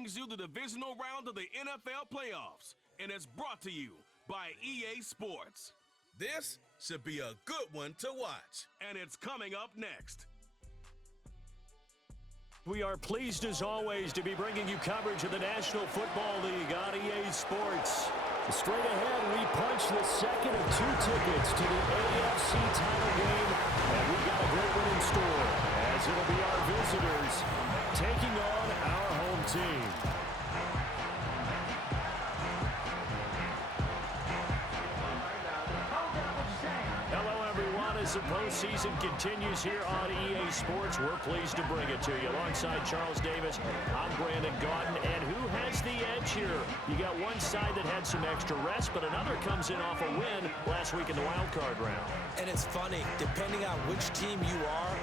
brings you the divisional round of the NFL playoffs, and it's brought to you by EA Sports. This should be a good one to watch, and it's coming up next. We are pleased, as always, to be bringing you coverage of the National Football League on EA Sports. Straight ahead, we punch the second of 2 tickets to the AFC title game, and we got a great one in store, as it'll be our visitors taking on our home team. As the postseason continues here on EA Sports, we're pleased to bring it to you. Alongside Charles Davis, I'm Brandon Gaudin. And who has the edge here? You got one side that had some extra rest, but another comes in off a win last week in the wild card round. And it's funny, depending on which team you are,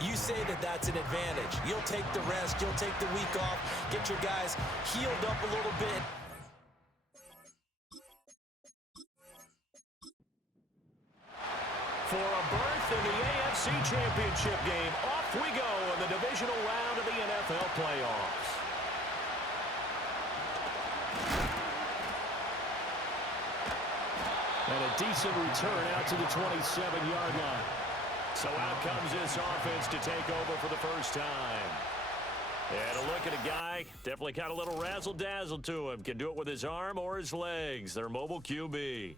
you say that that's an advantage. You'll take the rest, you'll take the week off, get your guys healed up a little bit. For a berth in the AFC Championship game, off we go in the divisional round of the NFL playoffs. And a decent return out to the 27-yard line. So out comes this offense to take over for the first time. And a look at a guy, definitely got a little razzle-dazzle to him. Can do it with his arm or his legs. Their mobile QB.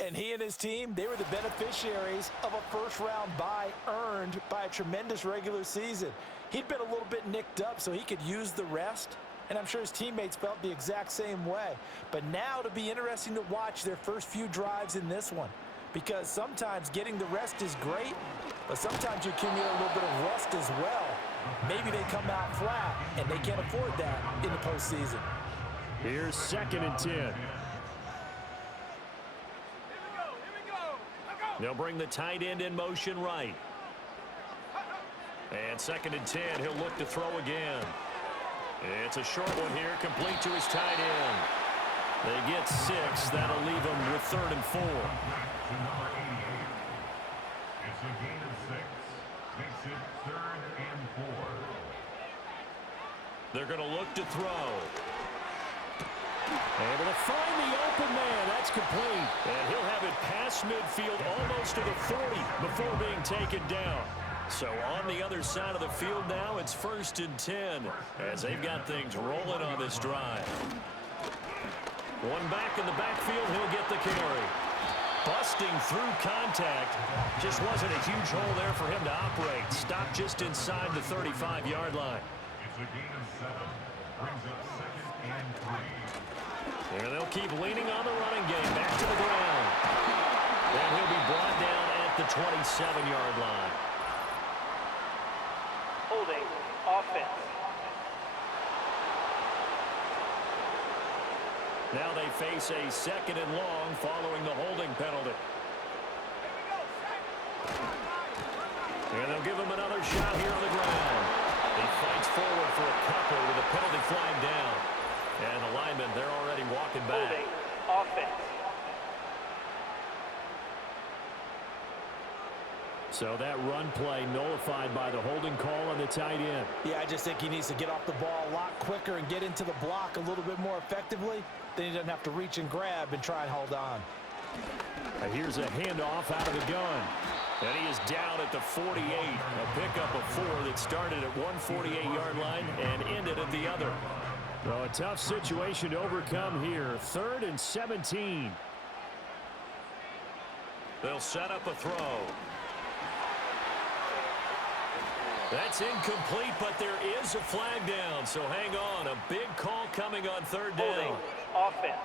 And he and his team, they were the beneficiaries of a first-round bye earned by a tremendous regular season. He'd been a little bit nicked up so he could use the rest, and I'm sure his teammates felt the exact same way. But now it'll be interesting to watch their first few drives in this one, because sometimes getting the rest is great, but sometimes you accumulate a little bit of rust as well. Maybe they come out flat, and they can't afford that in the postseason. Here's 2nd and 10. They'll bring the tight end in motion right. And 2nd and 10, he'll look to throw again. It's a short one here, complete to his tight end. They get 6. That'll leave them with 3rd and 4. It's a gain of 6. Makes it 3rd and 4. They're going to look to throw. Able to find the open man. That's complete. And he'll have it past midfield almost to the 40 before being taken down. So on the other side of the field now, it's 1st and 10 as they've got things rolling on this drive. One back in the backfield, he'll get the carry. Busting through contact. Just wasn't a huge hole there for him to operate. Stopped just inside the 35-yard line. It's a gain of 7. Brings up 2nd and 3. And they'll keep leaning on the running game. Back to the ground. And he'll be brought down at the 27-yard line. Holding offense. Now they face a 2nd and long following the holding penalty. And they'll give him another shot here on the ground. He fights forward for a couple with a penalty flag down. And the linemen, they're already walking back. Holding offense. So that run play nullified by the holding call on the tight end. Yeah, I just think he needs to get off the ball a lot quicker and get into the block a little bit more effectively. Then he doesn't have to reach and grab and try and hold on. And here's a handoff out of the gun. And he is down at the 48. A pickup of 4 that started at one 48-yard line and ended at the other. Well, a tough situation to overcome here. 3rd and 17. They'll set up a throw. That's incomplete, but there is a flag down, so hang on. A big call coming on 3rd down. Holding offense.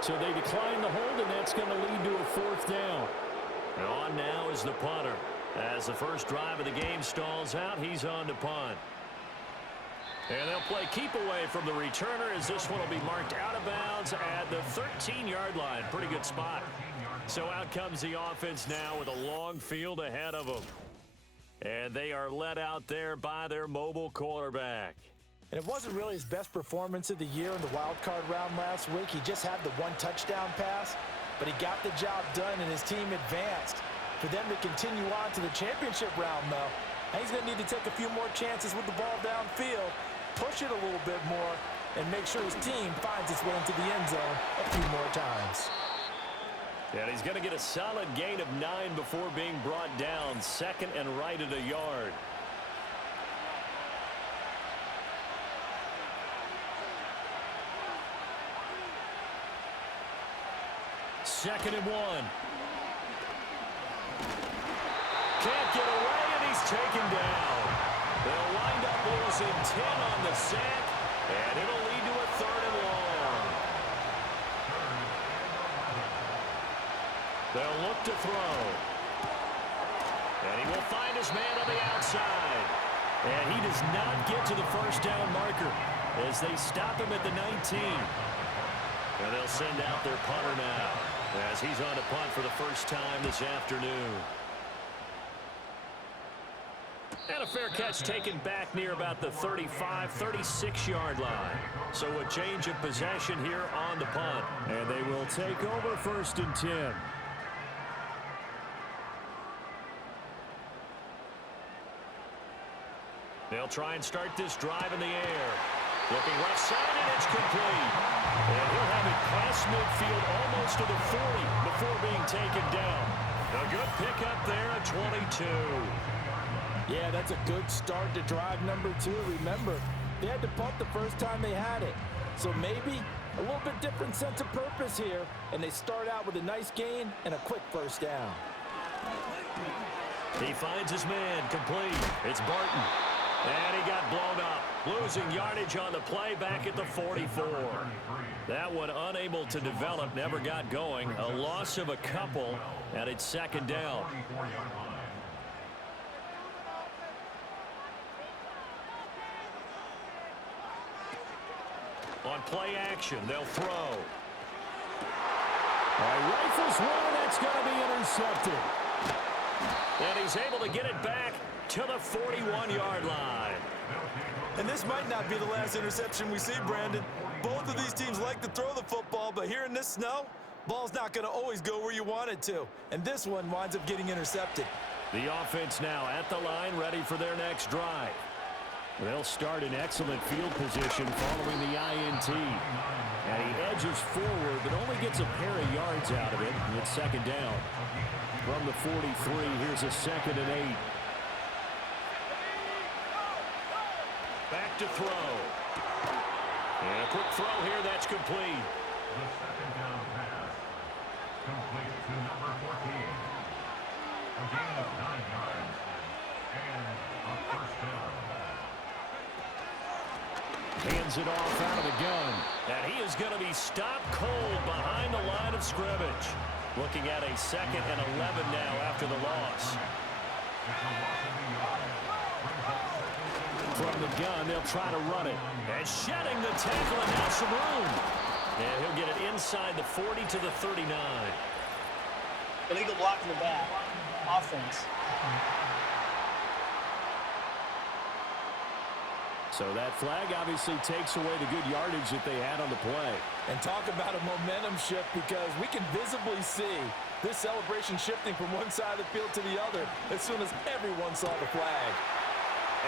So they decline the hold, and that's going to lead to a 4th down. And on now is the punter. As the first drive of the game stalls out, he's on to punt. And they'll play keep away from the returner as this one will be marked out of bounds at the 13-yard line. Pretty good spot. So out comes the offense now with a long field ahead of them. And they are led out there by their mobile quarterback. And it wasn't really his best performance of the year in the wild card round last week. He just had the 1 touchdown pass, but he got the job done and his team advanced. For them to continue on to the championship round, though, And he's going to need to take a few more chances with the ball downfield, push it a little bit more, and make sure his team finds its way into the end zone a few more times. And he's going to get a solid gain of 9 before being brought down. Second and right at a yard. Second and 1. Can't get away, and he's taken down. They'll wind up losing 10 on the sack, and it'll lead to a third and long. They'll look to throw. And he will find his man on the outside. And he does not get to the first down marker as they stop him at the 19. And they'll send out their punter now as he's on to punt for the first time this afternoon. And a fair catch taken back near about the 35, 36-yard line. So a change of possession here on the punt. And they will take over first and 10. They'll try and start this drive in the air. Looking left side, and it's complete. And he'll have it past midfield almost to the 40 before being taken down. A good pickup there at 22. Yeah, that's a good start to drive number 2. Remember, they had to punt the first time they had it. So maybe a little bit different sense of purpose here, and they start out with a nice gain and a quick first down. He finds his man complete. It's Barton. And he got blown up, losing yardage on the play back at the 44. That one unable to develop, never got going. A loss of a couple, and it's second down. On play action, they'll throw. Rifles one, that's going to be intercepted. And he's able to get it back to the 41-yard line. And this might not be the last interception we see, Brandon. Both of these teams like to throw the football, but here in this snow, ball's not going to always go where you want it to. And this one winds up getting intercepted. The offense now at the line, ready for their next drive. They'll start in excellent field position following the INT. And he edges forward, but only gets a pair of yards out of it. And it's second down. From the 43, here's a second and 8. Back to throw. And a quick throw here, that's complete. The second down pass. Complete to number 14. A gain of 9 yards. And a first down. Hands it off out of the gun. And he is going to be stopped cold behind the line of scrimmage. Looking at a second and 11 now after the loss. From the gun, they'll try to run it. And shedding the tackle, and now some room. And he'll get it inside the 40 to the 39. Illegal block in the back. Offense. So that flag obviously takes away the good yardage that they had on the play. And talk about a momentum shift, because we can visibly see this celebration shifting from one side of the field to the other as soon as everyone saw the flag.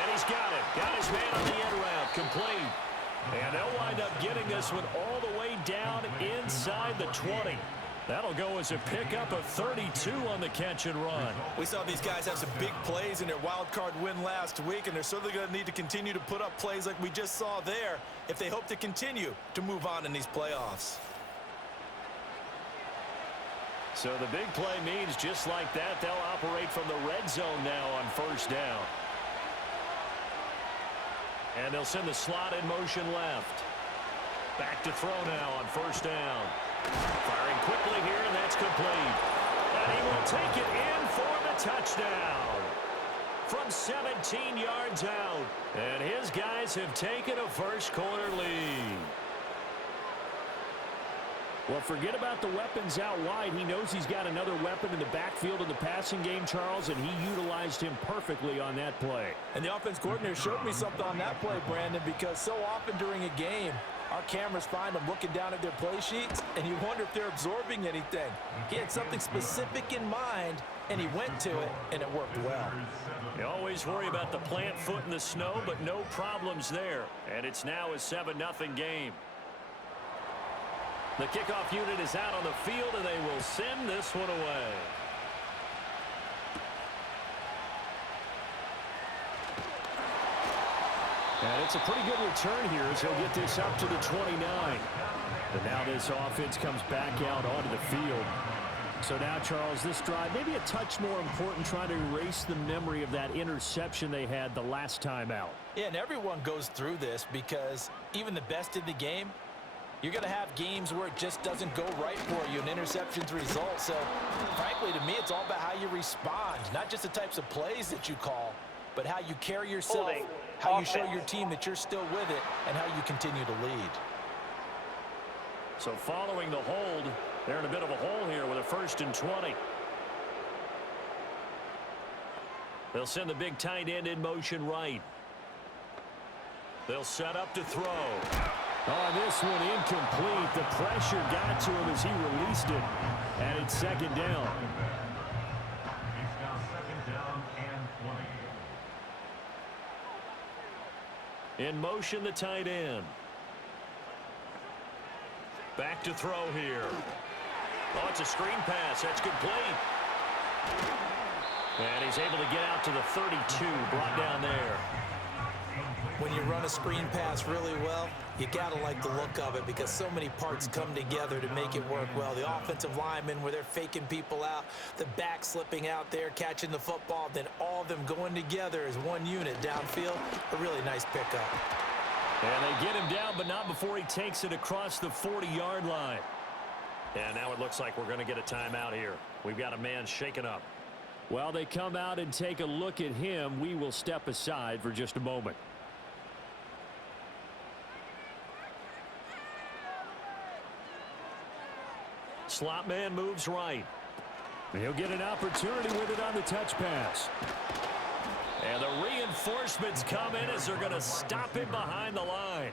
And he's got it. Got his man on the end route. Complete. And they'll wind up getting this one all the way down inside the 20. That'll go as a pickup of 32 on the catch and run. We saw these guys have some big plays in their wild card win last week, and they're certainly going to need to continue to put up plays like we just saw there if they hope to continue to move on in these playoffs. So the big play means just like that, they'll operate from the red zone now on first down. And they'll send the slot in motion left. Back to throw now on first down. Firing quickly here, and that's complete. And he will take it in for the touchdown. From 17 yards out. And his guys have taken a first quarter lead. Well, forget about the weapons out wide. He knows he's got another weapon in the backfield of the passing game, Charles, and he utilized him perfectly on that play. And the offense coordinator showed me something on that play, Brandon, because so often during a game, our cameras find them looking down at their play sheets, and you wonder if they're absorbing anything. He had something specific in mind, and he went to it, and it worked well. He always always worry about the plant foot in the snow, but no problems there. And it's now a 7-0 game. The kickoff unit is out on the field, and they will send this one away. And it's a pretty good return here as he'll get this up to the 29. And now this offense comes back out onto the field. So now, Charles, this drive, maybe a touch more important, trying to erase the memory of that interception they had the last time out. Yeah, and everyone goes through this because even the best in the game, you're going to have games where it just doesn't go right for you, and interceptions result. So, frankly, to me, it's all about how you respond, not just the types of plays that you call, but how you carry yourself, how you show your team that you're still with it, and how you continue to lead. So following the hold, they're in a bit of a hole here with a 1st and 20. They'll send the big tight end in motion right. They'll set up to throw. Oh, this one incomplete. The pressure got to him as he released it. And it's 2nd down. It's now 2nd down and 20. In motion, the tight end. Back to throw here. Oh, it's a screen pass. That's complete. And he's able to get out to the 32, brought down there. When you run a screen pass really well, you got to like the look of it because so many parts come together to make it work well. The offensive linemen where they're faking people out, the back slipping out there, catching the football, then all of them going together as one unit downfield. A really nice pickup. And they get him down, but not before he takes it across the 40-yard line. And now it looks like we're going to get a timeout here. We've got a man shaken up. While they come out and take a look at him, we will step aside for just a moment. Slot man moves right. He'll get an opportunity with it on the touch pass. And the reinforcements come in as they're going to stop him behind the line.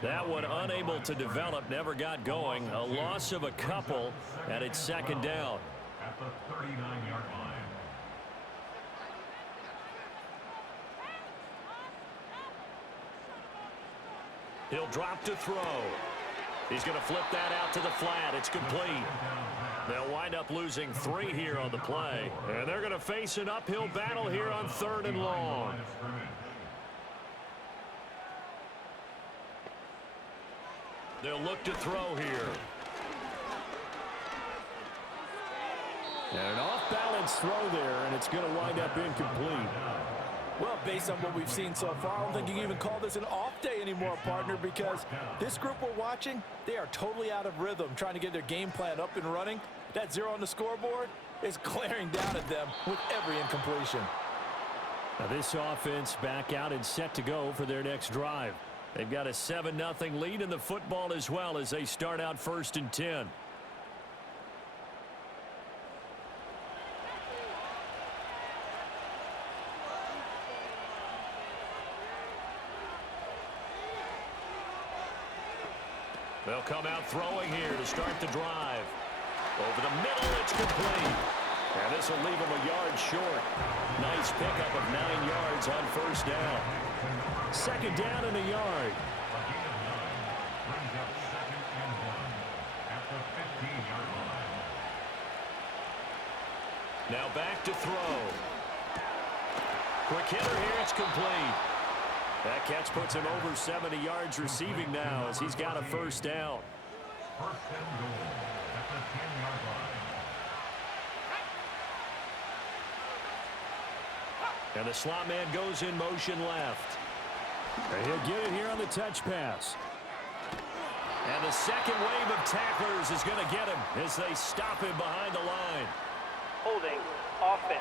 That one unable to develop, never got going. A loss of a couple, and it's 2nd down. At the 39-yard line. He'll drop to throw. He's going to flip that out to the flat. It's complete. They'll wind up losing 3 here on the play. And they're going to face an uphill battle here on 3rd and long. They'll look to throw here. And an off-balance throw there, and it's going to wind up incomplete. Well, based on what we've seen so far, I don't think you can even call this an off day anymore, partner, because this group we're watching, they are totally out of rhythm, trying to get their game plan up and running. That 0 on the scoreboard is glaring down at them with every incompletion. Now this offense back out and set to go for their next drive. They've got a 7-0 lead in the football as well as they start out 1st and 10. They'll come out throwing here to start the drive. Over the middle, it's complete. And this will leave him a yard short. Nice pickup of 9 yards on 1st down. 2nd down and a yard. Brings up 2nd and 1 at the 15-yard line. Now back to throw. Quick hitter here, it's complete. That catch puts him over 70 yards receiving now as he's got a 1st down. 1st and goal at the 10-yard line. And the slot man goes in motion left. And he'll get it here on the touch pass. And the second wave of tacklers is going to get him as they stop him behind the line. Holding offense.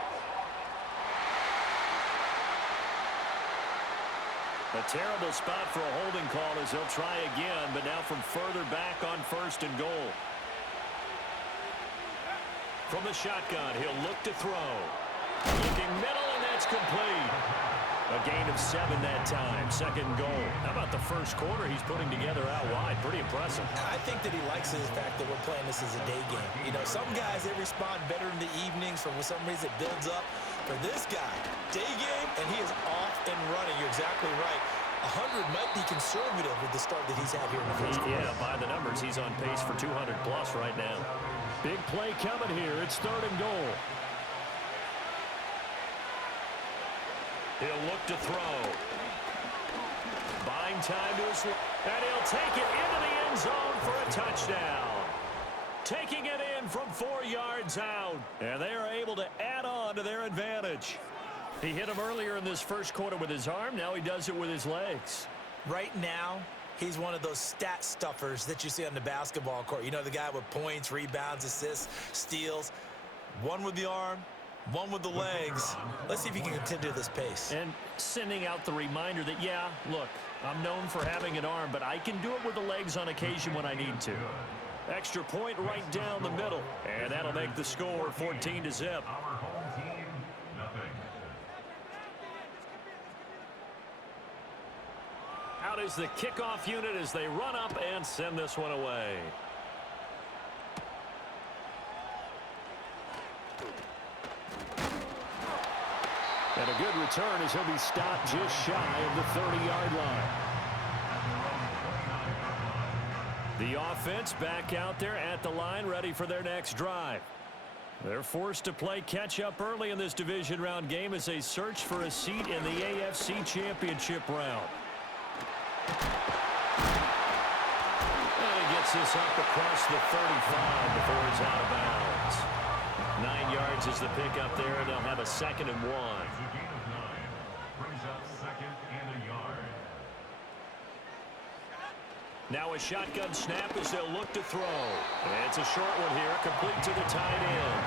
A terrible spot for a holding call as they'll try again, but now from further back on 1st and goal. From the shotgun, he'll look to throw. Looking middle, and that's complete. A gain of 7 that time, 2nd and goal. How about the first quarter he's putting together out wide? Pretty impressive. I think that he likes the fact that we're playing this as a day game. You know, some guys, they respond better in the evenings. For some reason, it builds up. For this guy, day game, and he is exactly right. 100 might be conservative with the start that he's had here in the first quarter. Yeah, by the numbers, he's on pace for 200-plus right now. Big play coming here. It's 3rd and goal. He'll look to throw. Buying time to his left. And he'll take it into the end zone for a touchdown. Taking it in from 4 yards out. And they are able to add on to their advantage. He hit him earlier in this first quarter with his arm. Now he does it with his legs. Right now, he's one of those stat stuffers that you see on the basketball court. You know, the guy with points, rebounds, assists, steals. One with the arm, one with the legs. Let's see if he can continue this pace. And sending out the reminder that, yeah, look, I'm known for having an arm, but I can do it with the legs on occasion when I need to. Extra point right down the middle. And that'll make the score 14-0. Our home team, nothing. Out is the kickoff unit as they run up and send this one away. And a good return as he'll be stopped just shy of the 30-yard line. The offense back out there at the line, ready for their next drive. They're forced to play catch-up early in this division round game as they search for a seat in the AFC Championship round. And he gets this up across the 35 before he's out of bounds. 9 yards is the pickup there, and they'll have a 2nd and 1. It's a gain of 9. Brings up 2nd and a yard. Now a shotgun snap as they'll look to throw. And it's a short one here, complete to the tight end.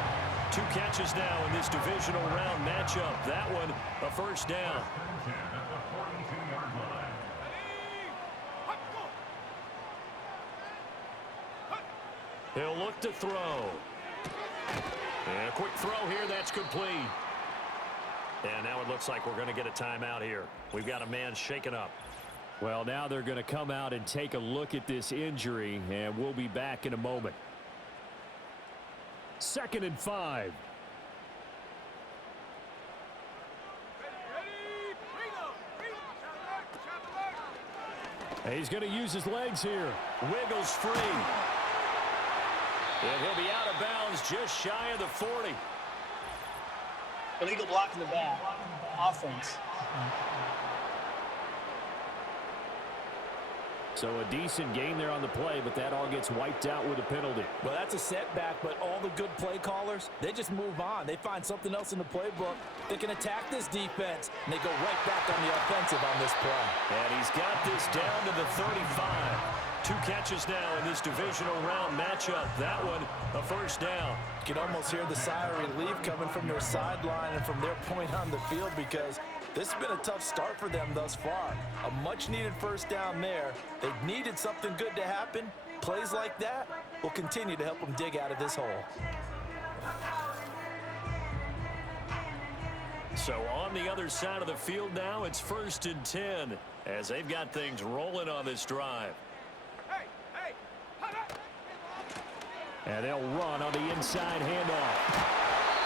2 catches now in this divisional round matchup. That one, a first down. First and 10 at the 42-yard line. He'll look to throw. And a quick throw here, that's complete. And now it looks like we're going to get a timeout here. We've got a man shaken up. Well, now they're going to come out and take a look at this injury, and we'll be back in a moment. 2nd and 5. He's going to use his legs here. Wiggles free. And he'll be out of bounds just shy of the 40. Illegal block in the back. Offense. So a decent gain there on the play, but that all gets wiped out with a penalty. Well, that's a setback, but all the good play callers, they just move on. They find something else in the playbook. They can attack this defense, and they go right back on the offensive on this play. And he's got this down to the 35. 2 catches now in this divisional round matchup. That one, a first down. You can almost hear the sigh of relief coming from their sideline and from their point on the field because this has been a tough start for them thus far. A much-needed first down there. They needed something good to happen. Plays like that will continue to help them dig out of this hole. So on the other side of the field now, it's 1st and 10 as they've got things rolling on this drive. And they'll run on the inside handoff.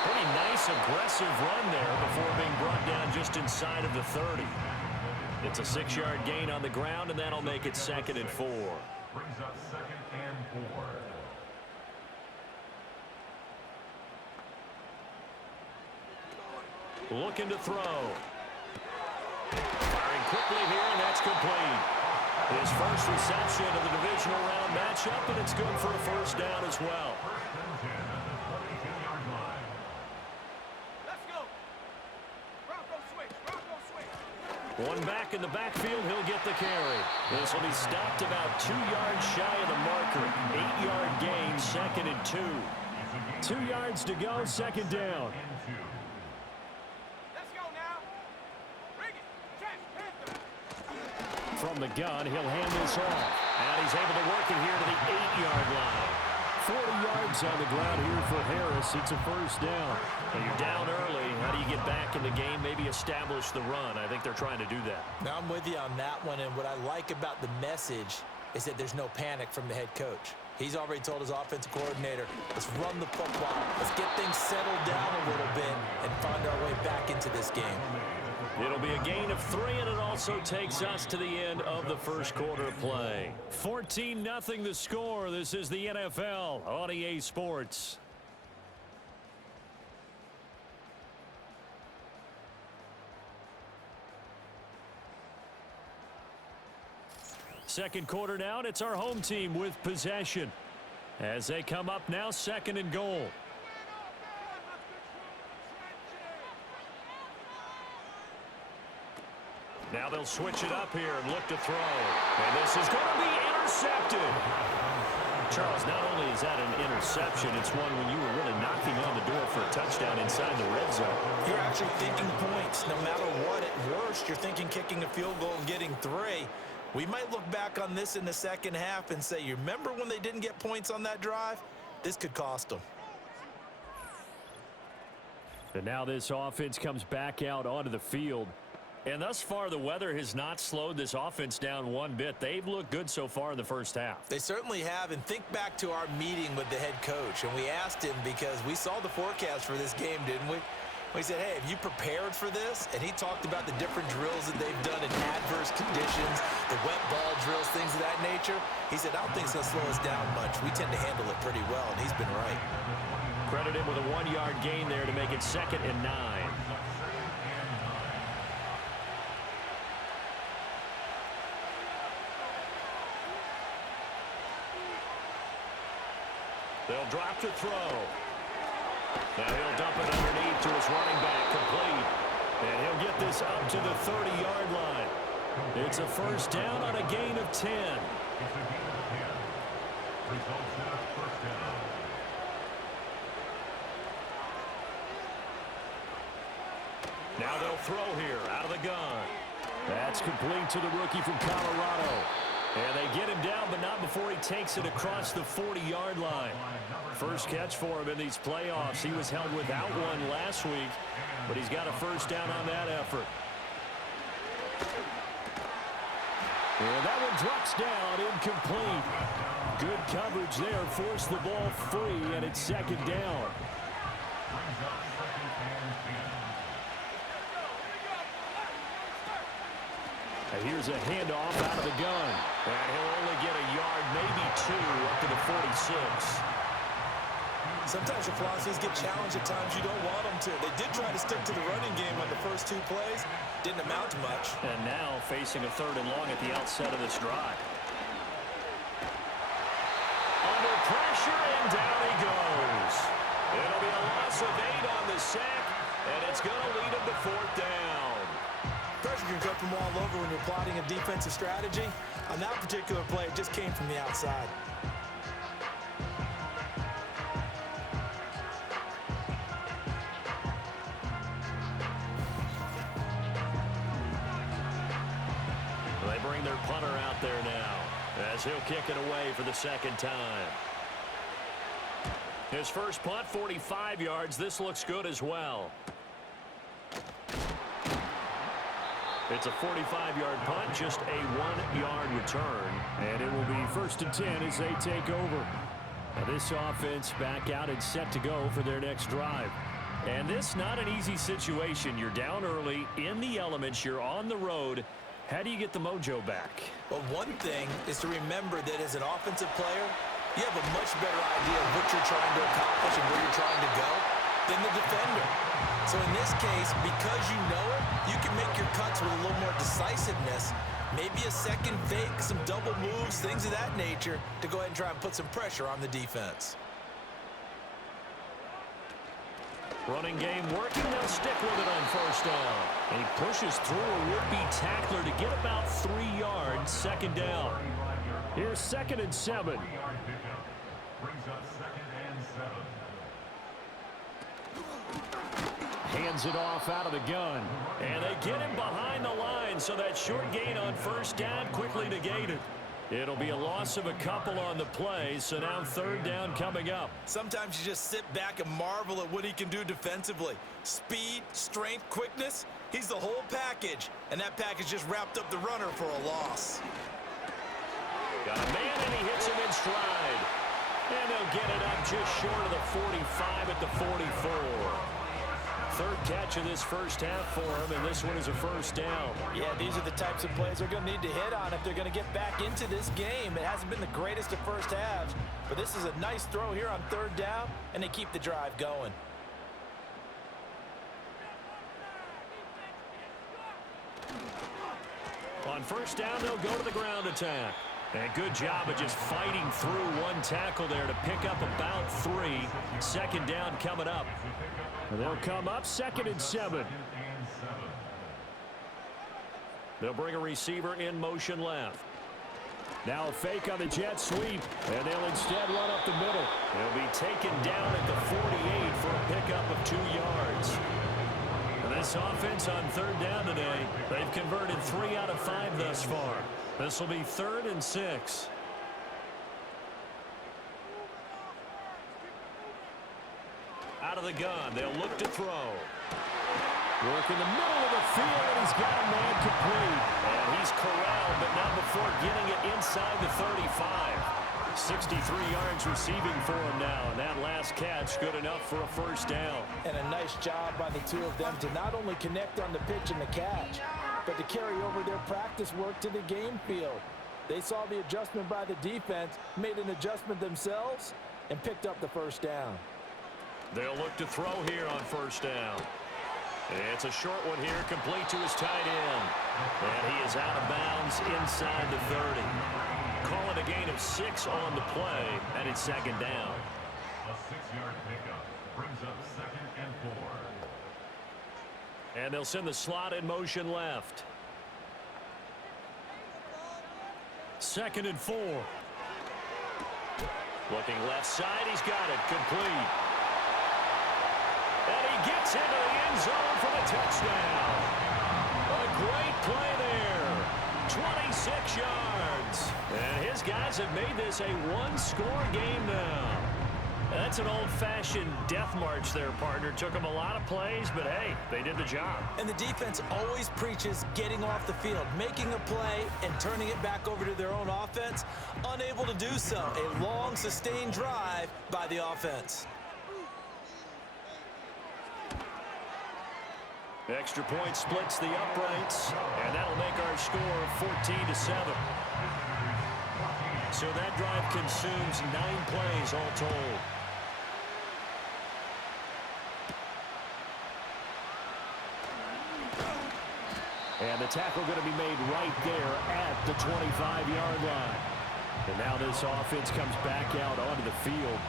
Pretty nice, aggressive run there before being brought down just inside of the 30. It's a 6-yard gain on the ground, and that'll make it 2nd and 4. Brings up 2nd and 4. Looking to throw. Firing quickly here, and that's complete. His first reception of the divisional round matchup, and it's good for a first down as well. 1st and 10 at the 42-yard line. Let's go. Bronco switch. Bronco switch. One back in the backfield, he'll get the carry. This will be stopped about 2 yards shy of the marker. 8-yard gain, 2nd and 2. 2 yards to go, 2nd down. Let's go now. Bring it. Catch, Panther. From the gun, he'll hand this off. And he's able to work it here to the 8-yard line. 40 yards on the ground here for Harris. It's a first down. Well, you're down early. How do you get back in the game, maybe establish the run? I think they're trying to do that. Now I'm with you on that one, and what I like about the message is that there's no panic from the head coach. He's already told his offensive coordinator, let's run the football. Let's get things settled down a little bit and find our way back into this game. It'll be a gain of 3, and it also takes us to the end of the first quarter play. 14-0 the score. This is the NFL on EA Sports. Second quarter now, and it's our home team with possession. As they come up now, 2nd and goal. Now they'll switch it up here and look to throw. And this is going to be intercepted. Charles, not only is that an interception, it's one when you were really knocking on the door for a touchdown inside the red zone. You're actually thinking points. No matter what, at worst, you're thinking kicking a field goal and getting 3. We might look back on this in the second half and say, you remember when they didn't get points on that drive? This could cost them. And now this offense comes back out onto the field. And thus far, the weather has not slowed this offense down one bit. They've looked good so far in the first half. They certainly have. And think back to our meeting with the head coach. And we asked him because we saw the forecast for this game, didn't we? We said, hey, have you prepared for this? And he talked about the different drills that they've done in adverse conditions, the wet ball drills, things of that nature. He said, I don't think it's going to slow us down much. We tend to handle it pretty well, and he's been right. Credit him with a 1-yard gain there to make it 2nd and 9. They'll drop to throw. Now he'll dump it underneath to his running back, complete. And he'll get this up to the 30-yard line. It's a first down on a gain of 10. It's a gain of 10. Results in a first down. Now they'll throw here out of the gun. That's complete to the rookie from Colorado. And they get him down, but not before he takes it across the 40-yard line. First catch for him in these playoffs. He was held without one last week, but he's got a first down on that effort. And that one drops down, incomplete. Good coverage there, forced the ball free, and it's 2nd down. And here's a handoff out of the gun. And he'll only get a yard, maybe 2, up to the 46. Sometimes your philosophies get challenged at times you don't want them to. They did try to stick to the running game on the first 2 plays. Didn't amount to much. And now facing a 3rd and long at the outset of this drive. Under pressure, and down he goes. It'll be a loss of 8 on the sack, and it's going to lead him to 4th down. Pressure can come from all over when you're plotting a defensive strategy. On that particular play, it just came from the outside. They bring their punter out there now as he'll kick it away for the 2nd time. His first punt, 45 yards. This looks good as well. It's a 45-yard punt, just a 1-yard return. And it will be 1st and 10 as they take over. Now this offense back out and set to go for their next drive. And this not an easy situation. You're down early, in the elements, you're on the road. How do you get the mojo back? Well, one thing is to remember that as an offensive player, you have a much better idea of what you're trying to accomplish and where you're trying to go than the defender. So in this case, because you know it, you can make your cuts with a little more decisiveness. Maybe a second fake, some double moves, things of that nature to go ahead and try and put some pressure on the defense. Running game working. They'll stick with it on 1st down. And he pushes through a would-be tackler to get about 3 yards. 2nd down. Here's 2nd and 7. Brings up 2nd and 7. Hands it off out of the gun. And they get him behind the line, so that short gain on 1st down quickly negated. It'll be a loss of a couple on the play, so now 3rd down coming up. Sometimes you just sit back and marvel at what he can do defensively. Speed, strength, quickness, he's the whole package. And that package just wrapped up the runner for a loss. Got a man, and he hits him in stride. And they'll get it up just short of the 45 at the 44. third catch of this first half for him, and this one is a first down. Yeah, these are the types of plays they're going to need to hit on if they're going to get back into this game. It hasn't been the greatest of first halves, but this is a nice throw here on third down, and they keep the drive going. On first down, they'll go to the ground attack. And good job of just fighting through one tackle there to pick up about 3. Second down coming up. And they'll come up 2nd and 7. They'll bring a receiver in motion left. Now a fake on the jet sweep, and they'll instead run up the middle. They'll be taken down at the 48 for a pickup of 2 yards. And this offense on third down today, they've converted 3 out of 5 thus far. This will be 3rd and 6. Out of the gun, they'll look to throw. Work in the middle of the field, and he's got a man complete. And he's corralled, but not before getting it inside the 35. 63 yards receiving for him now, and that last catch good enough for a first down. And a nice job by the two of them to not only connect on the pitch and the catch, but to carry over their practice work to the game field. They saw the adjustment by the defense, made an adjustment themselves, and picked up the first down. They'll look to throw here on first down. It's a short one here, complete to his tight end. And he is out of bounds inside the 30. Call it a gain of 6 on the play, and it's second down. A 6-yard pickup brings up 2nd and 4. And they'll send the slot in motion left. 2nd and 4. Looking left side, he's got it, complete. And he gets into the end zone for the touchdown. A great play there. 26 yards. And his guys have made this a one-score game now. That's an old-fashioned death march there, partner. Took them a lot of plays, but hey, they did the job. And the defense always preaches getting off the field, making a play, and turning it back over to their own offense. Unable to do so. A long, sustained drive by the offense. Extra point splits the uprights, and that'll make our score 14-7. So that drive consumes 9 plays all told. And the tackle going to be made right there at the 25-yard line. And now this offense comes back out onto the field.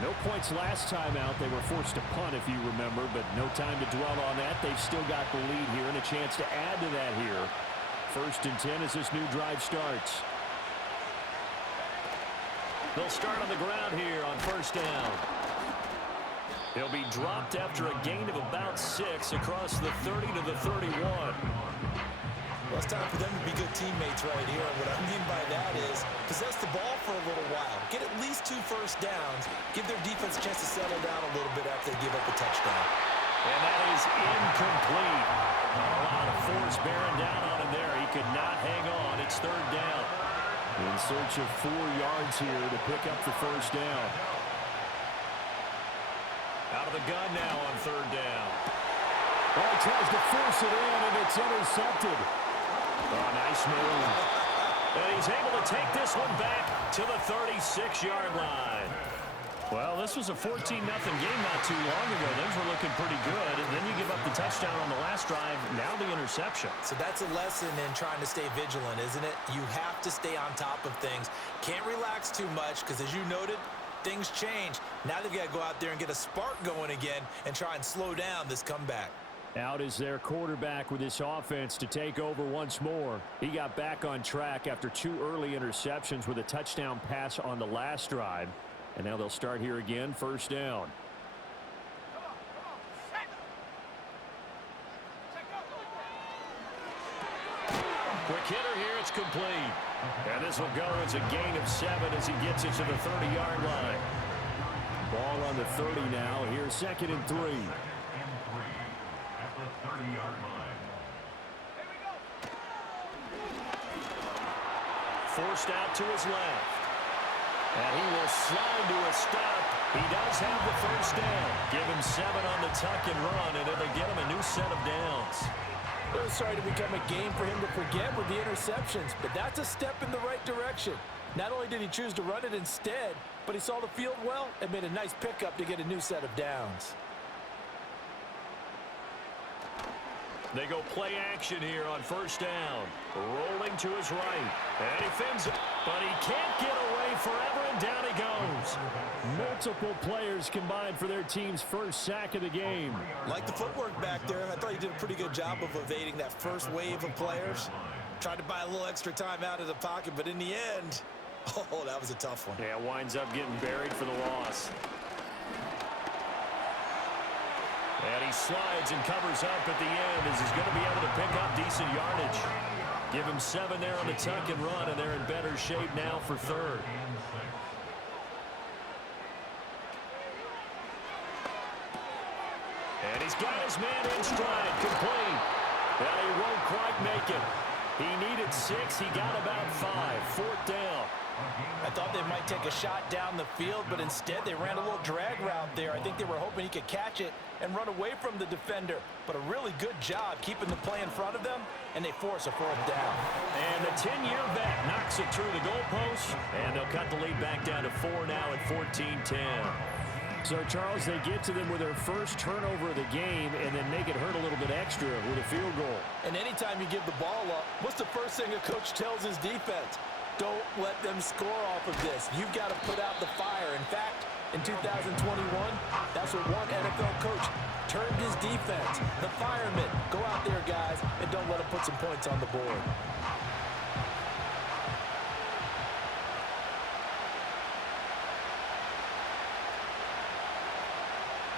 No points last time out. They were forced to punt, if you remember, but no time to dwell on that. They've still got the lead here and a chance to add to that here. 1st and 10 as this new drive starts. They'll start on the ground here on first down. He'll be dropped after a gain of about 6 across the 30 to the 31. Well, it's time for them to be good teammates right here. And what I mean by that is possess the ball for a little while. Get at least 2 first downs. Give their defense a chance to settle down a little bit after they give up a touchdown. And that is incomplete. A lot of force bearing down on him there. He could not hang on. It's third down. In search of 4 yards here to pick up the first down. Out of the gun now on third down. Oh, he tries to force it in, and it's intercepted. Oh, nice move. And he's able to take this one back to the 36-yard line. Well, this was a 14-0 game not too long ago. Things were looking pretty good. And then you give up the touchdown on the last drive. Now the interception. So that's a lesson in trying to stay vigilant, isn't it? You have to stay on top of things. Can't relax too much because, as you noted, things change. Now they've got to go out there and get a spark going again and try and slow down this comeback. Out is their quarterback with this offense to take over once more. He got back on track after 2 early interceptions with a touchdown pass on the last drive. And now they'll start here again, first down. Quick hitter here, it's complete. And this will go as a gain of 7 as he gets it to the 30-yard line. Ball on the 30 now. Here's 2nd and 3. At the 30-yard line. Forced out to his left. And he will slide to a stop He does have the first down. Give him 7 on the tuck and run, and it'll get him a new set of downs. It was starting to become a game for him to forget with the interceptions, but that's a step in the right direction. Not only did he choose to run it instead, but he saw the field well and made a nice pickup to get a new set of downs. They go play action here on first down. Rolling to his right. And he fins it, but he can't get away forever, and down he goes. Multiple players combined for their team's first sack of the game. Like the footwork back there, I thought he did a pretty good job of evading that first wave of players. Tried to buy a little extra time out of the pocket, but in the end, oh, that was a tough one. Yeah, winds up getting buried for the loss. And he slides and covers up at the end as he's going to be able to pick up decent yardage. Give him 7 there on the tuck and run, and they're in better shape now for third. And he's got his man in stride, complete. Well, he won't quite make it. He needed 6. He got about 5. 4th down. I thought they might take a shot down the field, but instead they ran a little drag route there. I think they were hoping he could catch it and run away from the defender. But a really good job keeping the play in front of them, and they force a 4th down. And the 10-year vet knocks it through the goalpost, and they'll cut the lead back down to 4 now at 14-10. So, Charles, they get to them with their first turnover of the game and then make it hurt a little bit extra with a field goal. And anytime you give the ball up, what's the first thing a coach tells his defense? Don't let them score off of this. You've got to put out the fire. In fact, in 2021, that's what one NFL coach termed his defense. The firemen. Go out there, guys, and don't let them put some points on the board.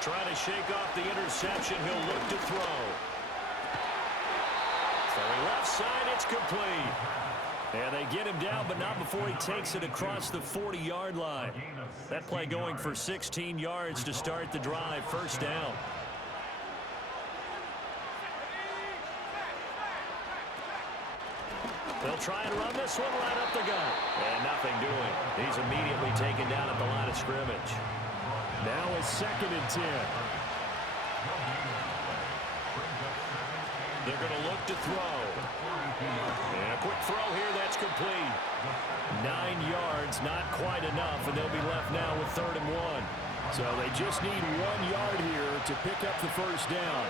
Trying to shake off the interception. He'll look to throw. From left side, it's complete. And they get him down, but not before he takes it across the 40-yard line. That play going for 16 yards to start the drive. First down. They'll try and run this one right up the gut. And nothing doing. He's immediately taken down at the line of scrimmage. Now it's 2nd and 10. They're going to look to throw. And a quick throw here, that's complete. 9 yards, not quite enough, and they'll be left now with 3rd and 1. So they just need 1 yard here to pick up the first down.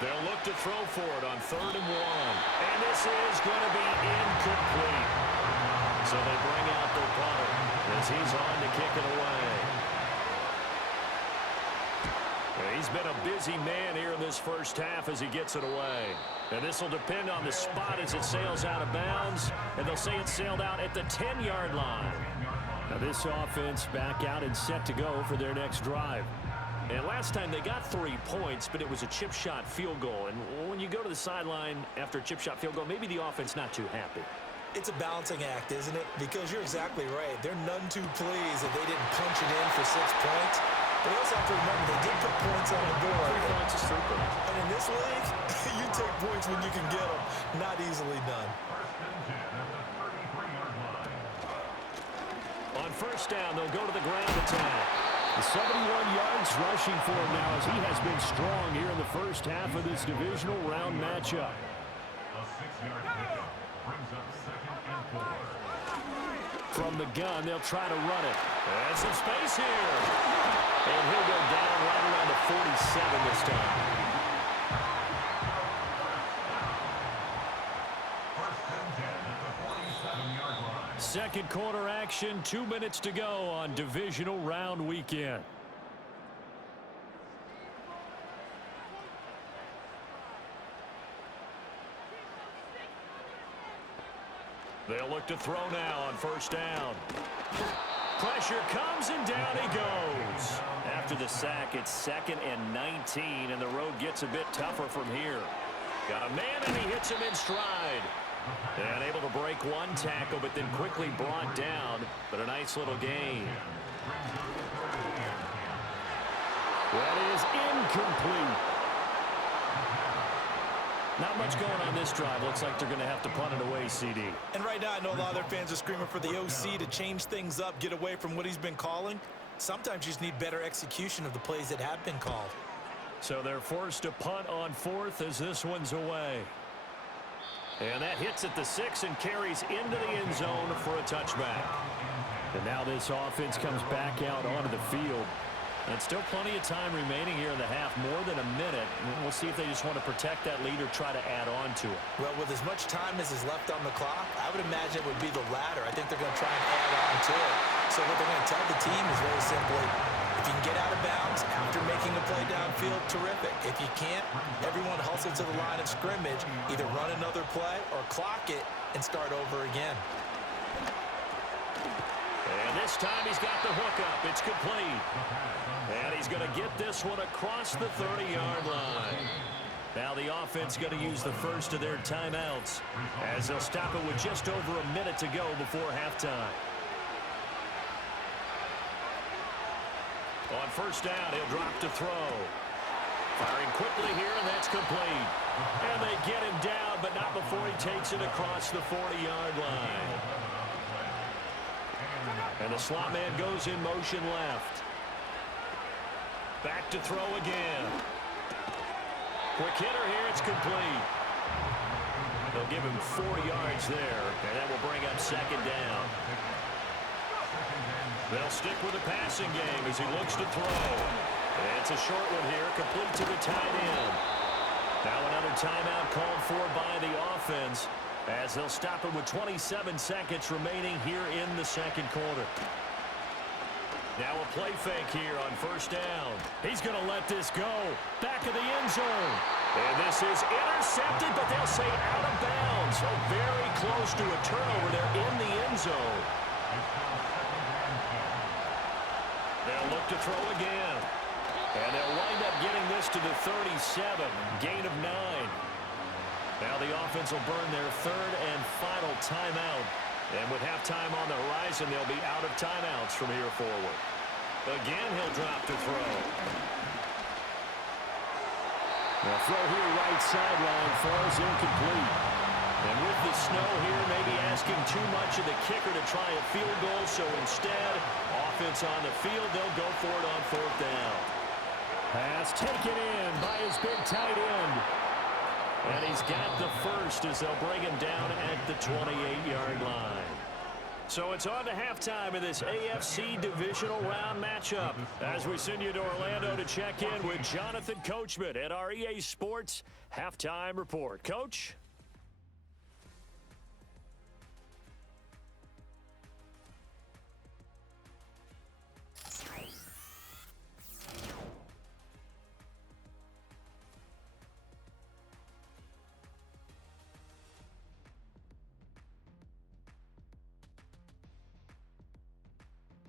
They'll look to throw for it on 3rd and 1. And this is going to be incomplete. So they bring out their punter as he's on to kick it away. He's been a busy man here in this first half as he gets it away. And this will depend on the spot as it sails out of bounds. And they'll say it sailed out at the 10-yard line. Now this offense back out and set to go for their next drive. And last time they got 3 points, but it was a chip shot field goal. And when you go to the sideline after a chip shot field goal, maybe the offense not too happy. It's a balancing act, isn't it? Because you're exactly right. They're none too pleased that they didn't punch it in for 6 points. But you also have to remember they did put points on the board. 3 points is 3 points. And in this league, you take points when you can get them. Not easily done. On first down, they'll go to the ground attack. 71 yards rushing for him now as he has been strong here in the first half of this divisional round matchup. A 6-yard pickup brings up 2nd and 4. From the gun, they'll try to run it. And some space here. And he'll go down right around the 47 this time. First and 10 at the 47-yard line. Second quarter action, 2 minutes to go on divisional round weekend. They'll look to throw now on first down. Pressure comes and down he goes. After the sack, it's 2nd and 19, and the road gets a bit tougher from here. Got a man, and he hits him in stride. And able to break one tackle, but then quickly brought down. But a nice little gain. That is incomplete. Not much going on this drive. Looks like they're going to have to punt it away, CD. And right now, I know a lot of their fans are screaming for the OC to change things up, get away from what he's been calling. Sometimes you just need better execution of the plays that have been called. So they're forced to punt on fourth as this one's away. And that hits at the 6 and carries into the end zone for a touchback. And now this offense comes back out onto the field. And still plenty of time remaining here in the half, more than a minute. We'll see if they just want to protect that lead or try to add on to it. Well, with as much time as is left on the clock, I would imagine it would be the latter. I think they're going to try and add on to it. So what they're going to tell the team is very simply, if you can get out of bounds after making a play downfield, terrific. If you can't, everyone hustle to the line of scrimmage, either run another play or clock it and start over again. And this time he's got the hook up. It's complete. And he's going to get this one across the 30-yard line. Now the offense going to use the first of their timeouts as they'll stop it with just over a minute to go before halftime. On first down, he'll drop to throw. Firing quickly here, and that's complete. And they get him down, but not before he takes it across the 40-yard line. And the slot man goes in motion left. Back to throw again. Quick hitter here, it's complete. They'll give him 4 yards there, and that will bring up second down. They'll stick with the passing game as he looks to throw. And it's a short one here, complete to the tight end. Now another timeout called for by the offense as they'll stop it with 27 seconds remaining here in the second quarter. Now a play fake here on first down. He's going to let this go. Back of the end zone. And this is intercepted, but they'll say out of bounds. So very close to a turnover there in the end zone. They'll look to throw again. And they'll wind up getting this to the 37. Gain of 9. Now the offense will burn their third and final timeout. And with halftime on the horizon, they'll be out of timeouts from here forward. Again, he'll drop to throw. The throw here right sideline falls incomplete. And with the snow here, maybe asking too much of the kicker to try a field goal. So instead, offense on the field, they'll go for it on fourth down. Pass taken in by his big tight end. And he's got the first as they'll bring him down at the 28-yard line. So it's on to halftime of this AFC divisional round matchup as we send you to Orlando to check in with Jonathan Coachman at our EA Sports Halftime Report. Coach?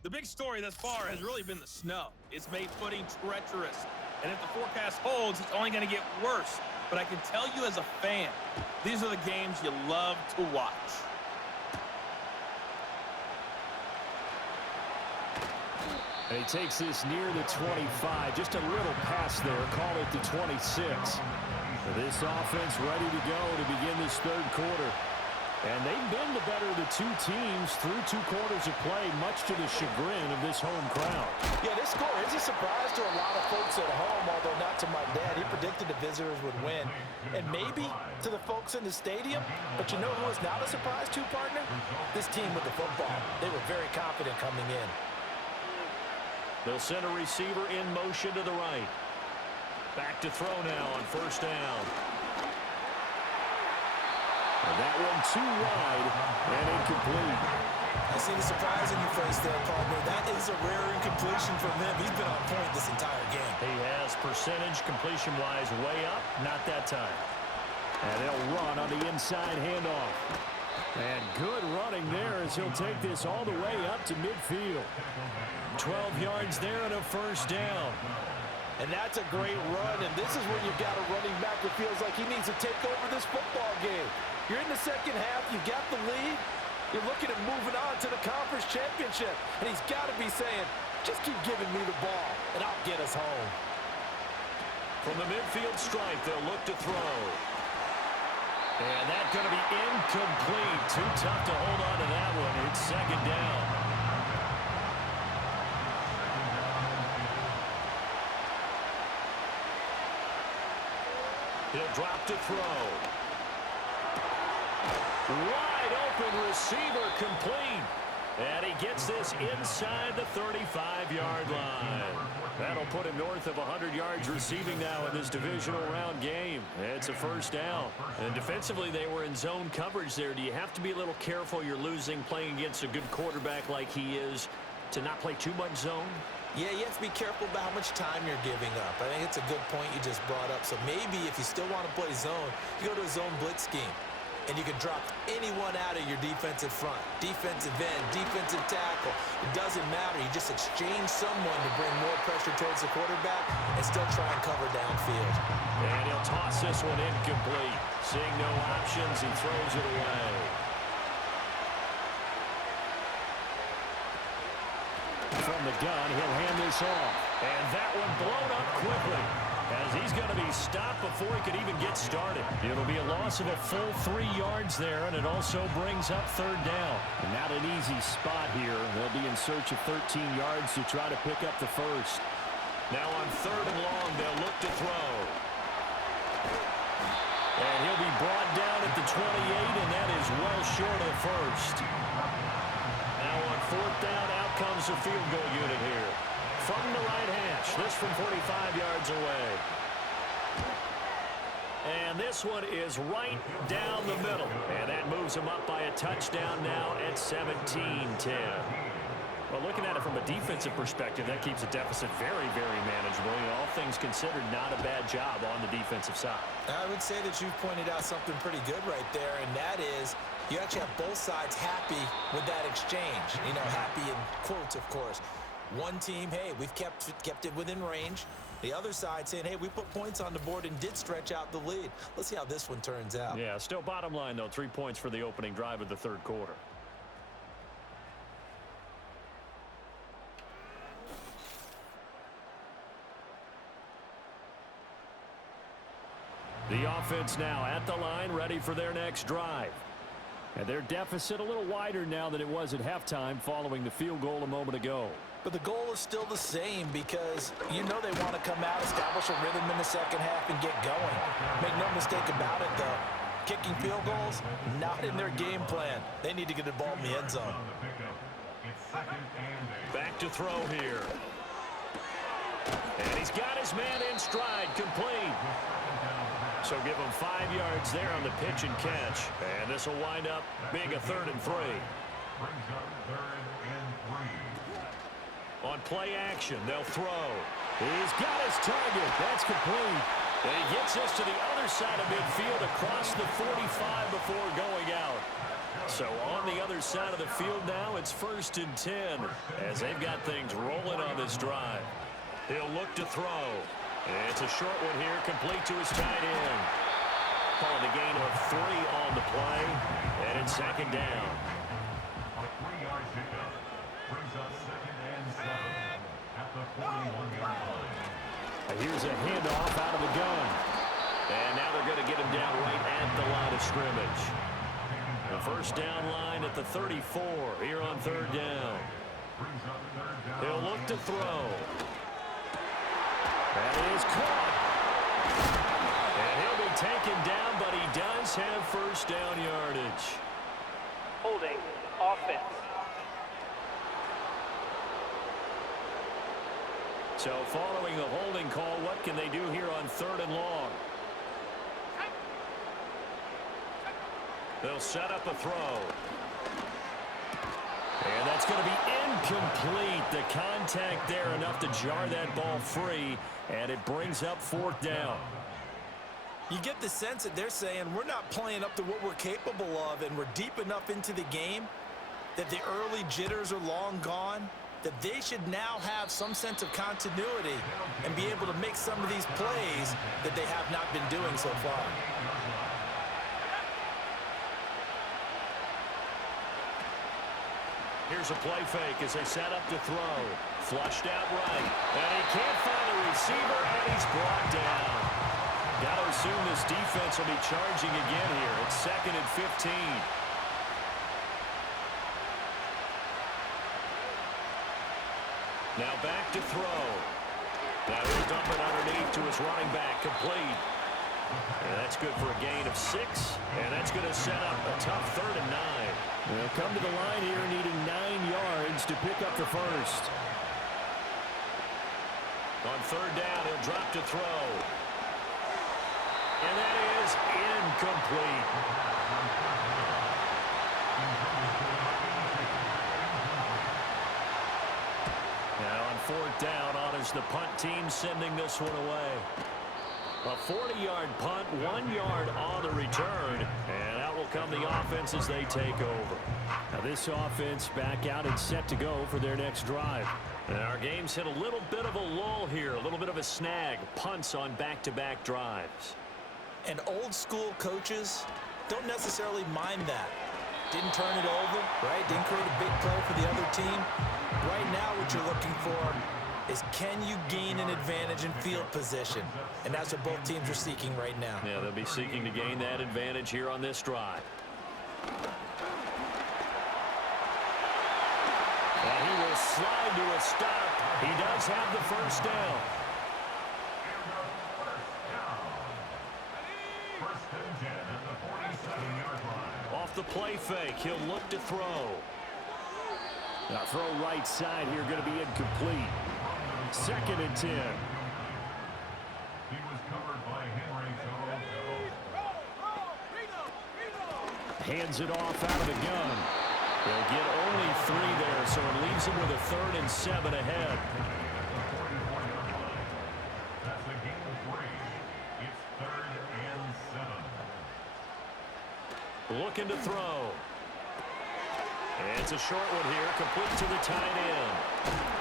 The big story thus far has really been the snow. It's made footing treacherous. And if the forecast holds, it's only going to get worse. But I can tell you as a fan, these are the games you love to watch. And he takes this near the 25. Just a little pass there. Call it the 26. This offense ready to go to begin this third quarter. And they've been the better of the two teams through 2 quarters of play, much to the chagrin of this home crowd. Yeah, this score is a surprise to a lot of folks at home, although not to my dad. He predicted the visitors would win. And maybe to the folks in the stadium. But you know who is not a surprise to, partner? This team with the football. They were very confident coming in. They'll send a receiver in motion to the right. Back to throw now on first down. And that one too wide and incomplete. I see the surprise in your face there, partner. That is a rare incompletion from him. He's been on point this entire game. He has percentage completion-wise way up, not that time. And they'll run on the inside handoff. And good running there as he'll take this all the way up to midfield. 12 yards there and a first down. And that's a great run, and this is where you've got a running back who feels like he needs to take over this football game. You're in the second half, you got the lead, you're looking at moving on to the conference championship, and he's got to be saying, just keep giving me the ball, and I'll get us home. From the midfield stripe, they'll look to throw. And that's going to be incomplete. Too tough to hold on to that one. It's second down. He'll drop to throw. Wide open receiver complete. And he gets this inside the 35-yard line. That'll put him north of 100 yards receiving now in this divisional round game. It's a first down. And defensively, they were in zone coverage there. Do you have to be a little careful you're losing playing against a good quarterback like he is to not play too much zone? Yeah, you have to be careful about how much time you're giving up. I think it's a good point you just brought up. So maybe if you still want to play zone, you go to a zone blitz scheme. And you can drop anyone out of your defensive front. Defensive end, defensive tackle. It doesn't matter. You just exchange someone to bring more pressure towards the quarterback and still try and cover downfield. And he'll toss this one incomplete. Seeing no options, he throws it away. From the gun, he'll hand this off. And that one blown up quickly, as he's going to be stopped before he could even get started. It'll be a loss of a full 3 yards there, and it also brings up third down. And not an easy spot here. They'll be in search of 13 yards to try to pick up the first. Now on third and long, they'll look to throw. And he'll be brought down at the 28, and that is well short of the first. Now on fourth down, out comes the field goal unit here. From the right hash, this from 45 yards away. And this one is right down the middle. And that moves him up by a touchdown now at 17-10. Well, looking at it from a defensive perspective, that keeps the deficit very, very manageable. You know, all things considered, not a bad job on the defensive side. I would say that you've pointed out something pretty good right there, and that is you actually have both sides happy with that exchange. You know, happy in quotes, of course. One team, hey, we've kept it within range. The other side saying, hey, we put points on the board and did stretch out the lead. Let's see how this one turns out. Yeah, still bottom line, though, 3 points for the opening drive of the third quarter. The offense now at the line, ready for their next drive. And their deficit a little wider now than it was at halftime following the field goal a moment ago. But the goal is still the same because you know they want to come out, establish a rhythm in the second half, and get going. Make no mistake about it, though. Kicking field goals, not in their game plan. They need to get the ball in the end zone. Back to throw here. And he's got his man in stride, complete. So give him 5 yards there on the pitch and catch. And this will wind up being a 3rd and 3. On play action, they'll throw. He's got his target. That's complete. And he gets this to the other side of midfield across the 45 before going out. So on the other side of the field now, it's 1st and 10 as they've got things rolling on this drive. He'll look to throw. It's a short one here, complete to his tight end. Calling a gain of 3 on the play, and it's 2nd down. A 3-yard pickup brings us 2nd and 7 at the 41-yard line. And here's a handoff out of the gun. And now they're going to get him down right at the line of scrimmage. The first down line at the 34 here on 3rd down. He'll look to throw. That is caught. And he'll be taken down, but he does have first down yardage. Holding offense. So following the holding call, what can they do here on 3rd and long? They'll set up a throw. And that's going to be incomplete. The contact there enough to jar that ball free, and it brings up 4th down. You get the sense that they're saying we're not playing up to what we're capable of, and we're deep enough into the game that the early jitters are long gone, that they should now have some sense of continuity and be able to make some of these plays that they have not been doing so far. Here's a play fake as they set up to throw. Flushed out right. And he can't find a receiver, and he's brought down. Got to assume this defense will be charging again here. It's 2nd and 15. Now back to throw. Now he'll dump it underneath to his running back. Complete. And that's good for a gain of 6. And that's going to set up a tough 3rd and 9. They'll come to the line here needing 9 yards to pick up the first. On 3rd down, he'll drop to throw. And that is incomplete. Now on 4th down, honors the punt team, sending this one away. A 40-yard punt, 1 yard on the return, and out will come the offense as they take over. Now this offense back out and set to go for their next drive. And our game's hit a little bit of a lull here, a little bit of a snag. Punts on back-to-back drives. And old school coaches don't necessarily mind that. Didn't turn it over, right? Didn't create a big play for the other team. Right now what you're looking for is can you gain an advantage in field position? And that's what both teams are seeking right now. Yeah, they'll be seeking to gain that advantage here on this drive. And he will slide to a stop. He does have the first down. Off the play fake, he'll look to throw. Now throw right side here, going to be incomplete. 2nd and 10. He was covered by Henry. Hands it off out of the gun. They'll get only 3 there, so it leaves them with a 3rd and 7 ahead. That's a gain of 3. It's 3rd and 7. Looking to throw. And it's a short one here, complete to the tight end.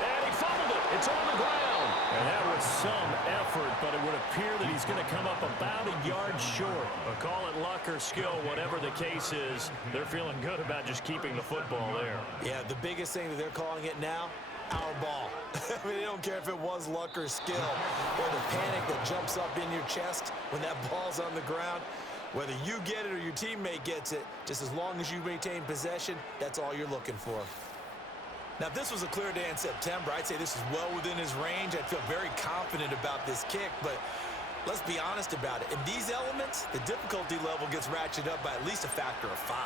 And he fumbled it. It's on the ground. And that was some effort, but it would appear that he's going to come up about a yard short. Call it luck or skill, whatever the case is. They're feeling good about just keeping the football there. Yeah, the biggest thing that they're calling it now, our ball. I mean, they don't care if it was luck or skill or the panic that jumps up in your chest when that ball's on the ground. Whether you get it or your teammate gets it, just as long as you maintain possession, that's all you're looking for. Now, if this was a clear day in September, I'd say this is well within his range. I'd feel very confident about this kick, but let's be honest about it. In these elements, the difficulty level gets ratcheted up by at least a factor of 5.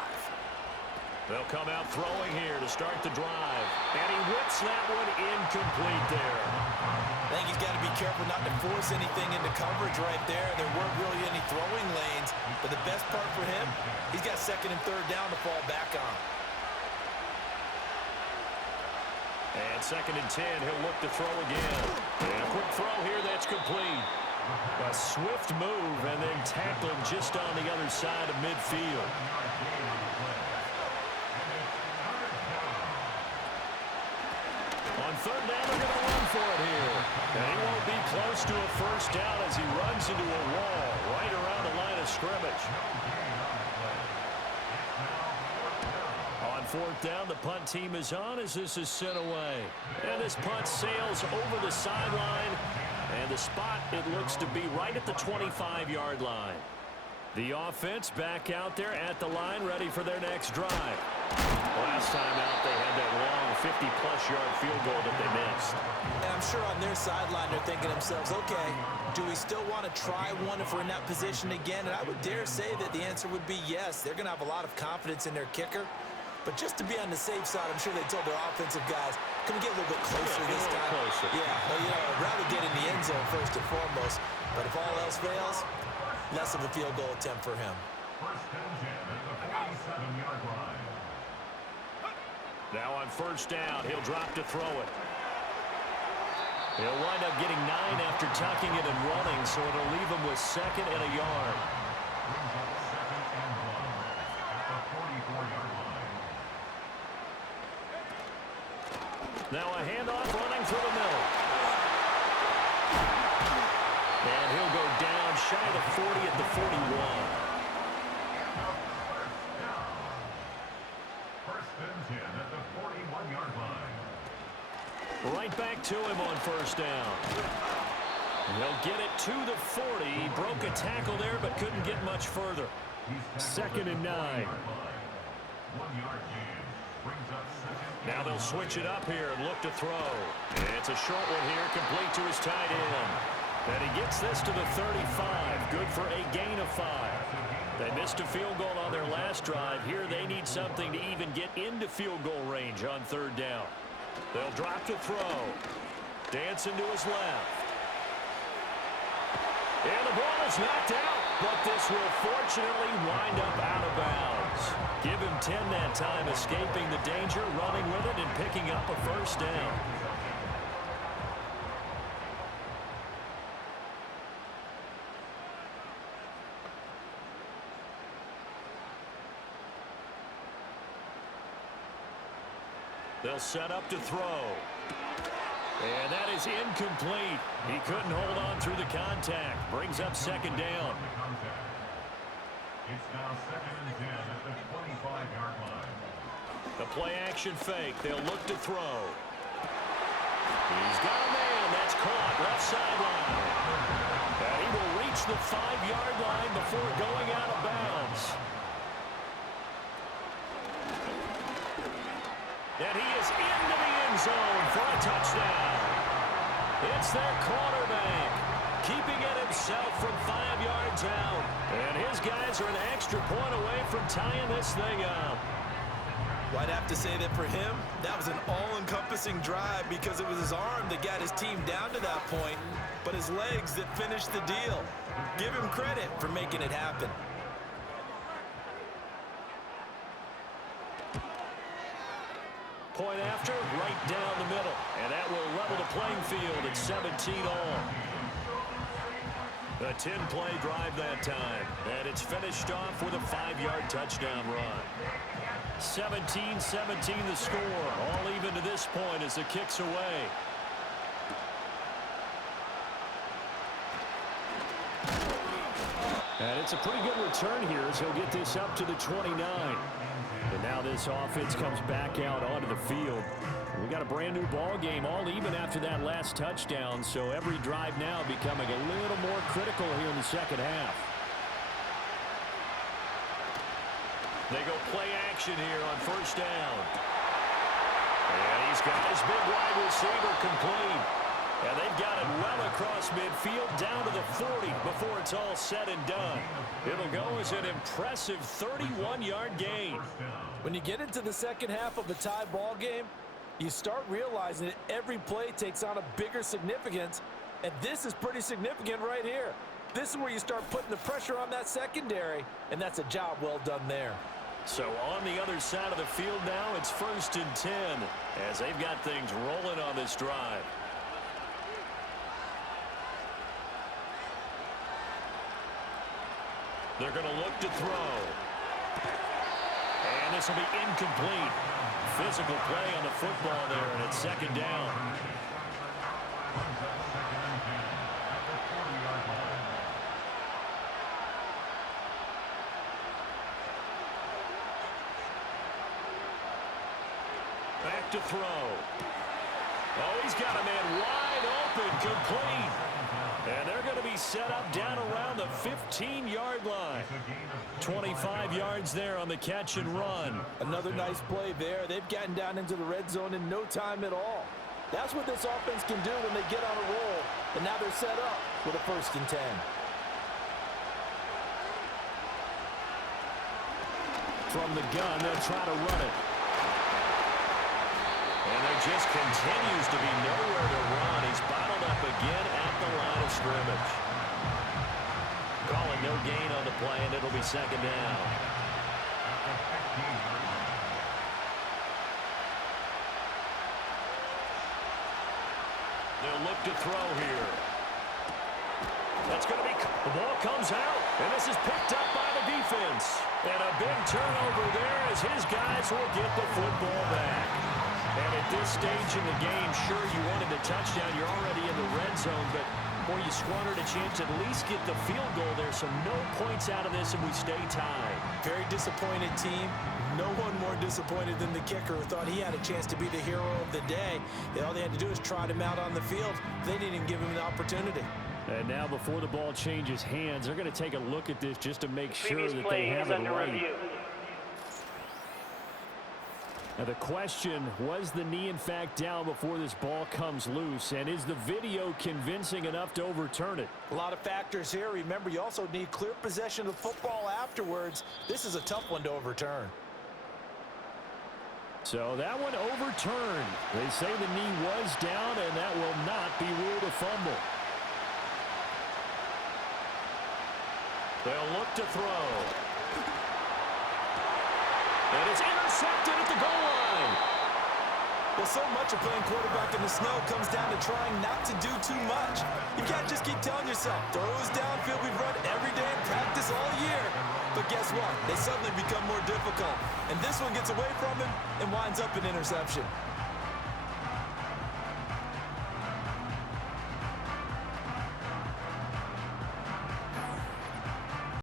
They'll come out throwing here to start the drive. And he whips that one incomplete there. I think he's got to be careful not to force anything into coverage right there. There weren't really any throwing lanes, but the best part for him, he's got 2nd and 3rd down to fall back on. And 2nd and 10, he'll look to throw again. And a quick throw here, that's complete. A swift move and then tackled just on the other side of midfield. On 3rd down, they're going to run for it here. And he won't be close to a first down as he runs into a wall right around the line of scrimmage. On 4th down, the punt team is on as this is sent away. And this punt sails over the sideline. And the spot, it looks to be right at the 25-yard line. The offense back out there at the line, ready for their next drive. Last time out, they had that long 50-plus yard field goal that they missed. And I'm sure on their sideline they're thinking to themselves, okay, do we still want to try one if we're in that position again? And I would dare say that the answer would be yes. They're going to have a lot of confidence in their kicker. But just to be on the safe side, I'm sure they told their offensive guys, can we get a little bit closer this time? Closer. Yeah, well, you know, I'd rather get in the end zone first and foremost. But if all else fails, less of a field goal attempt for him. 1st and 10 at the 47-yard line. Now on 1st down, he'll drop to throw it. He'll wind up getting 9 after tucking it and running, so it'll leave him with 2nd and a yard. Brings up 2nd and 1 at the 44-yard line. Now a handoff running through the middle. And he'll go down shy of the 40 at the 41. First and 10 at the 41-yard line. Right back to him on 1st down. He'll get it to the 40. He broke a tackle there, but couldn't get much further. 2nd and 9. 1 yard gain. Brings up 2nd. Now they'll switch it up here and look to throw. It's a short one here, complete to his tight end. And he gets this to the 35. Good for a gain of 5. They missed a field goal on their last drive. Here they need something to even get into field goal range on 3rd down. They'll drop to throw. Dancing to his left. And the ball is knocked out, but this will fortunately wind up out of bounds. Give him 10 that time, escaping the danger, running with it, and picking up a 1st down. They'll set up to throw. And that is incomplete. He couldn't hold on through the contact. Brings up 2nd down. It's now 2nd and 10 at the 25-yard line. The play action fake. They'll look to throw. He's got a man. That's caught. Left sideline. And he will reach the 5-yard line before going out of bounds. And he is into the end zone for a touchdown. It's their quarterback, keeping it himself from 5 yards out. And his guys are an extra point away from tying this thing up. Well, I'd have to say that for him, that was an all-encompassing drive because it was his arm that got his team down to that point, but his legs that finished the deal. Give him credit for making it happen. Point after, right down the middle. And that will level the playing field at 17 all. A 10-play drive that time. And it's finished off with a 5-yard touchdown run. 17-17 the score. All even to this point as the kick's away. And it's a pretty good return here as he'll get this up to the 29. And now this offense comes back out onto the field. We got a brand new ball game, all even after that last touchdown. So every drive now becoming a little more critical here in the 2nd half. They go play action here on 1st down. And he's got his big wide receiver complete. And they've got it well across midfield down to the 40 before it's all said and done. It'll go as an impressive 31-yard gain. When you get into the 2nd half of a tie ball game, you start realizing that every play takes on a bigger significance, and this is pretty significant right here. This is where you start putting the pressure on that secondary, and that's a job well done there. So on the other side of the field now, it's 1st and 10 as they've got things rolling on this drive. They're going to look to throw. And this will be incomplete. Physical play on the football there, and it's 2nd down. Back to throw. Oh, he's got a man wide open, complete. And they're going to be set up down around the 15-yard line. 25 yards there on the catch and run. Another nice play there. They've gotten down into the red zone in no time at all. That's what this offense can do when they get on a roll. And now they're set up with a 1st and 10. From the gun, they'll try to run it. And there just continues to be nowhere to run. He's bottled up again at the line of scrimmage. Calling no gain on the play, and it'll be 2nd down. They'll look to throw here. That's going to be... The ball comes out, and this is picked up by the defense. And a big turnover there as his guys will get the football back. And at this stage in the game, sure, you wanted the touchdown. You're already in the red zone, but, boy, you squandered a chance to at least get the field goal there. So no points out of this, and we stay tied. Very disappointed team. No one more disappointed than the kicker who thought he had a chance to be the hero of the day. All they had to do is trot him out on the field. They didn't even give him the opportunity. And now before the ball changes hands, they're going to take a look at this just to make sure that they have it right. Now the question, was the knee in fact down before this ball comes loose? And is the video convincing enough to overturn it? A lot of factors here. Remember, you also need clear possession of the football afterwards. This is a tough one to overturn. So that one overturned. They say the knee was down, and that will not be ruled a fumble. They'll look to throw. And it's intercepted at the goal line. Well, so much of playing quarterback in the snow comes down to trying not to do too much. You can't just keep telling yourself, throws downfield we've run every day in practice all year. But guess what? They suddenly become more difficult. And this one gets away from him and winds up an interception.